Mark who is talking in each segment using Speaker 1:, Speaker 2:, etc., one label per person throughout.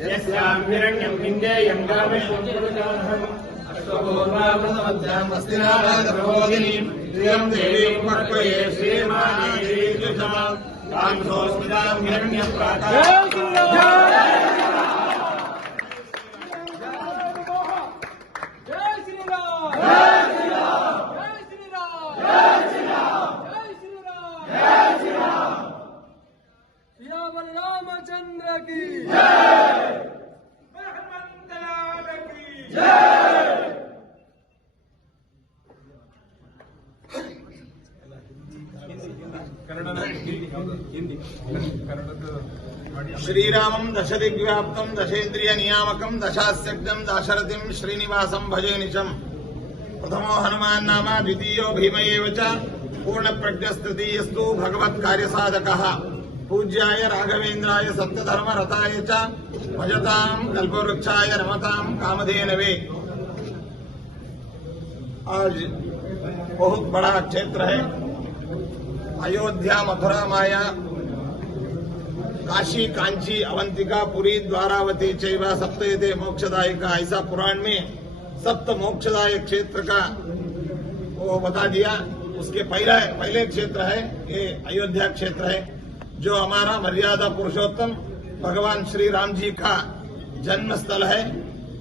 Speaker 1: यस्याम्हिरण्यम् हिन्देयम् गामिष्वम् अष्टपूर्वामृतमध्याम् अस्तिनाराधप्रबोधिनीम् श्रियम्
Speaker 2: श्री राम
Speaker 3: जय श्री राम
Speaker 2: जय श्री राम
Speaker 3: जय श्री राम
Speaker 2: जय श्री राम जय श्री राम सियावर रामचंद्र की।
Speaker 3: जय
Speaker 2: हनुमंतलाल की
Speaker 3: जय
Speaker 4: श्रीरामम् दशदिग्व्याप्तम् दशेन्द्रियनियामकम् दशास्यग्नम् दाशरथिम् भजे निशम् प्रथमो हनुमान् नाम, द्वितीयो भीम एव च पूज्याय राघवेन्द्राय सत्यधर्मरताय च भजताम् कल्पवृक्षाय रमताम् कामधेनवे। आज बहुत बड़ा क्षेत्र है, अयोध्या, मथुरा माया, काशी, कांची, अवंतिका, पुरी, द्वारावती, चैवा, सप्तयते, मोक्षदायिका, ऐसा पुराण में सप्त मोक्षदायक क्षेत्र का वो बता दिया। उसके पहला, पहले क्षेत्र है, ये अयोध्या क्षेत्र है। जो हमारा मर्यादा पुरुषोत्तम भगवान श्री राम जी का जन्म स्थल है,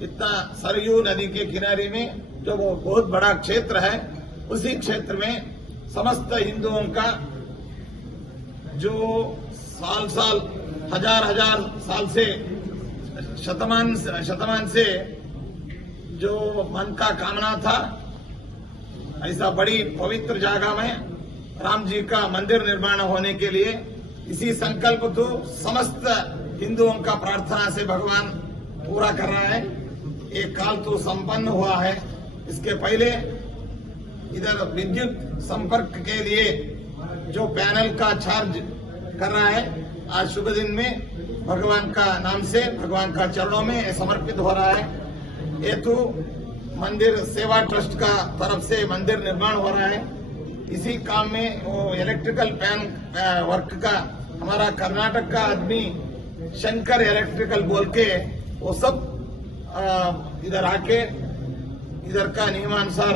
Speaker 4: इतना सरयू नदी के किनारे में, जो वो बहुत बड़ा क्षेत्र है, उसी क्षेत्र में समस्त हिंदुओं का जो साल साल, हज़ार हज़ार साल से, शतमान शतमान से जो मन का कामना था, ऐसा बड़ी पवित्र जगह में राम जी का मंदिर निर्माण होने के लिए इसी संकल्प को समस्त हिंदुओं का प्रार्थना से भगवान पूरा कर रहा है। एक काल तो संपन्न हुआ है। इसके पहले इधर विद्युत संपर्क के लिए जो पैनल का चार्ज कर रहा है, आज शुभ दिन में भगवान का नाम से, भगवान का चरणों में समर्पित हो रहा है। ये तो मंदिर सेवा ट्रस्ट का तरफ़ से मंदिर निर्माण हो रहा है। इसी काम में वो इलेक्ट्रिकल पैन वर्क का हमारा कर्नाटक का आदमी शंकर इलेक्ट्रिकल बोल के वो सब इधर आके इधर का नियमानुसार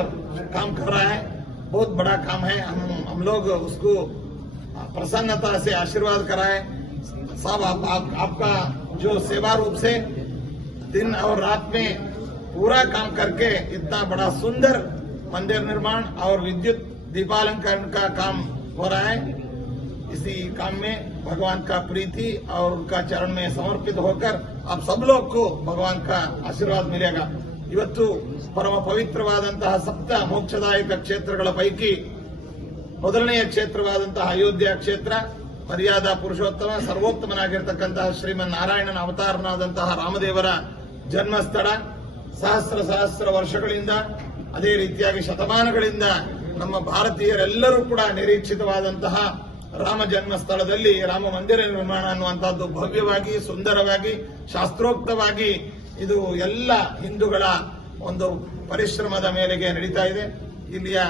Speaker 4: काम कर रहा है। बहुत बड़ा काम है। हम हम लोग उसको प्रसन्नता से आशीर्वाद कराए सब आप, आप, आपका जो सेवा रूप से दिन और रात में पूरा काम करके इतना बड़ा सुंदर मंदिर निर्माण और विद्युत दीपालंकरण का काम हो रहा है। काम में भगवान का प्रीति और उनका चरण में समर्पित होकर आप सब लोग को भगवान का आशीर्वाद मिलेगा ಇವತ್ತು ಪರಮ ಪವಿತ್ರವಾದಂತಹ ಸಪ್ತ ಮೋಕ್ಷದಾಯಕ ಕ್ಷೇತ್ರಗಳ ಪೈಕಿ ಮೊದಲನೆಯ ಕ್ಷೇತ್ರವಾದಂತಹ ಅಯೋಧ್ಯ ಕ್ಷೇತ್ರ ಮರ್ಯಾದಾ ಪುರುಷೋತ್ತಮ ಸರ್ವೋತ್ತಮನಾಗಿರ್ತಕ್ಕಂತಹ ಶ್ರೀಮನ್ ನಾರಾಯಣನ ಅವತಾರನಾದಂತಹ ರಾಮದೇವರ ಜನ್ಮಸ್ಥಳ ಸಹಸ್ರ ಸಹಸ್ರ ವರ್ಷಗಳಿಂದ ಅದೇ ರೀತಿಯಾಗಿ ಶತಮಾನಗಳಿಂದ ನಮ್ಮ ಭಾರತೀಯರೆಲ್ಲರೂ ಕೂಡ ನಿರೀಕ್ಷಿತವಾದಂತಹ ರಾಮ ಜನ್ಮ ಸ್ಥಳದಲ್ಲಿ ರಾಮ ಮಂದಿರ ನಿರ್ಮಾಣ ಅನ್ನುವಂತಹದ್ದು ಭವ್ಯವಾಗಿ, ಸುಂದರವಾಗಿ, ಶಾಸ್ತ್ರೋಕ್ತವಾಗಿ ಇದು ಎಲ್ಲ ಹಿಂದೂಗಳ ಒಂದು ಪರಿಶ್ರಮದ ಮೇರೆಗೆ ನಡೀತಾ ಇದೆ. ಇಲ್ಲಿಯ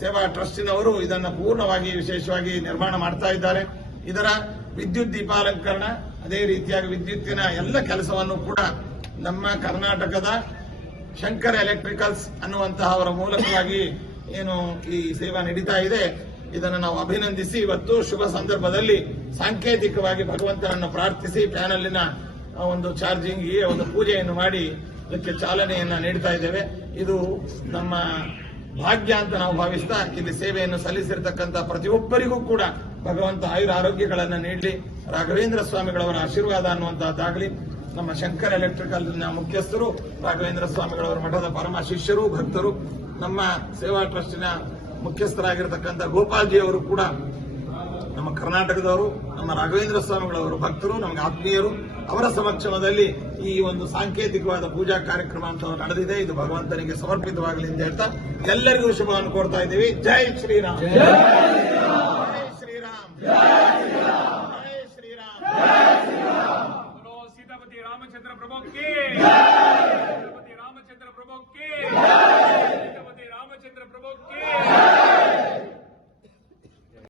Speaker 4: ಸೇವಾ ಟ್ರಸ್ಟಿನವರು ಇದನ್ನ ಪೂರ್ಣವಾಗಿ, ವಿಶೇಷವಾಗಿ ನಿರ್ಮಾಣ ಮಾಡ್ತಾ ಇದ್ದಾರೆ. ಇದರ ವಿದ್ಯುತ್ ದೀಪಾಲಂಕರಣ, ಅದೇ ರೀತಿಯಾಗಿ ವಿದ್ಯುತ್ತಿನ ಎಲ್ಲ ಕೆಲಸವನ್ನು ಕೂಡ ನಮ್ಮ ಕರ್ನಾಟಕದ ಶಂಕರ್ ಎಲೆಕ್ಟ್ರಿಕಲ್ಸ್ ಅನ್ನುವಂತಹ ಅವರ ಮೂಲಕವಾಗಿ ಏನು ಈ ಸೇವಾ ನಡೀತಾ ಇದೆ. ಇದನ್ನು ನಾವು ಅಭಿನಂದಿಸಿ ಇವತ್ತು ಶುಭ ಸಂದರ್ಭದಲ್ಲಿ ಸಾಂಕೇತಿಕವಾಗಿ ಭಗವಂತನನ್ನು ಪ್ರಾರ್ಥಿಸಿ ಪ್ಯಾನಲ್ಲಿನ ಒಂದು ಚಾರ್ಜಿಂಗ್ ಒಂದು ಪೂಜೆಯನ್ನು ಮಾಡಿ ಇದಕ್ಕೆ ಚಾಲನೆಯನ್ನ ನೀಡ್ತಾ ಇದ್ದೇವೆ. ಇದು ನಮ್ಮ ಭಾಗ್ಯ ಅಂತ ನಾವು ಭಾವಿಸ್ತಾ ಇಲ್ಲಿ ಸೇವೆಯನ್ನು ಸಲ್ಲಿಸಿರ್ತಕ್ಕಂಥ ಪ್ರತಿಯೊಬ್ಬರಿಗೂ ಕೂಡ ಭಗವಂತ ಆಯುರ ಆರೋಗ್ಯಗಳನ್ನು ನೀಡಲಿ. ರಾಘವೇಂದ್ರ ಸ್ವಾಮಿಗಳವರ ಆಶೀರ್ವಾದ ಅನ್ನುವಂತಹದ್ದಾಗಲಿ, ನಮ್ಮ ಶಂಕರ್ ಎಲೆಕ್ಟ್ರಿಕಲ್ ಮುಖ್ಯಸ್ಥರು, ರಾಘವೇಂದ್ರ ಸ್ವಾಮಿಗಳವರ ಮಠದ ಪರಮ ಶಿಷ್ಯರು, ಭಕ್ತರು, ನಮ್ಮ ಸೇವಾ ಟ್ರಸ್ಟಿನ ಮುಖ್ಯಸ್ಥರಾಗಿರ್ತಕ್ಕಂಥ ಗೋಪಾಲ್ಜಿ ಅವರು ಕೂಡ ನಮ್ಮ ಕರ್ನಾಟಕದವರು ನಮ್ಮ ರಾಘವೇಂದ್ರ ಸ್ವಾಮಿಗಳವರು ಭಕ್ತರು ನಮಗೆ ಆತ್ಮೀಯರು ಅವರ ಸಮಕ್ಷಮದಲ್ಲಿ ಈ ಒಂದು ಸಾಂಕೇತಿಕವಾದ ಪೂಜಾ ಕಾರ್ಯಕ್ರಮ ಅಂತ ನಡೆದಿದೆ. ಇದು ಭಗವಂತನಿಗೆ ಸಮರ್ಪಿತವಾಗಲಿ ಅಂತ ಹೇಳ್ತಾ ಎಲ್ಲರಿಗೂ ಶುಭವನ್ನು ಕೋರ್ತಾ ಇದ್ದೀವಿ. ಜೈ ಶ್ರೀರಾಮ್.
Speaker 3: ಜೈ
Speaker 2: ಶ್ರೀರಾಮ್. ಶ್ರೀರಾಮ್.
Speaker 3: ಸೀತಾಪತಿ ರಾಮಚಂದ್ರ ಪ್ರಭು ರಾಮಚಂದ್ರ రామచంద్ర ప్రభు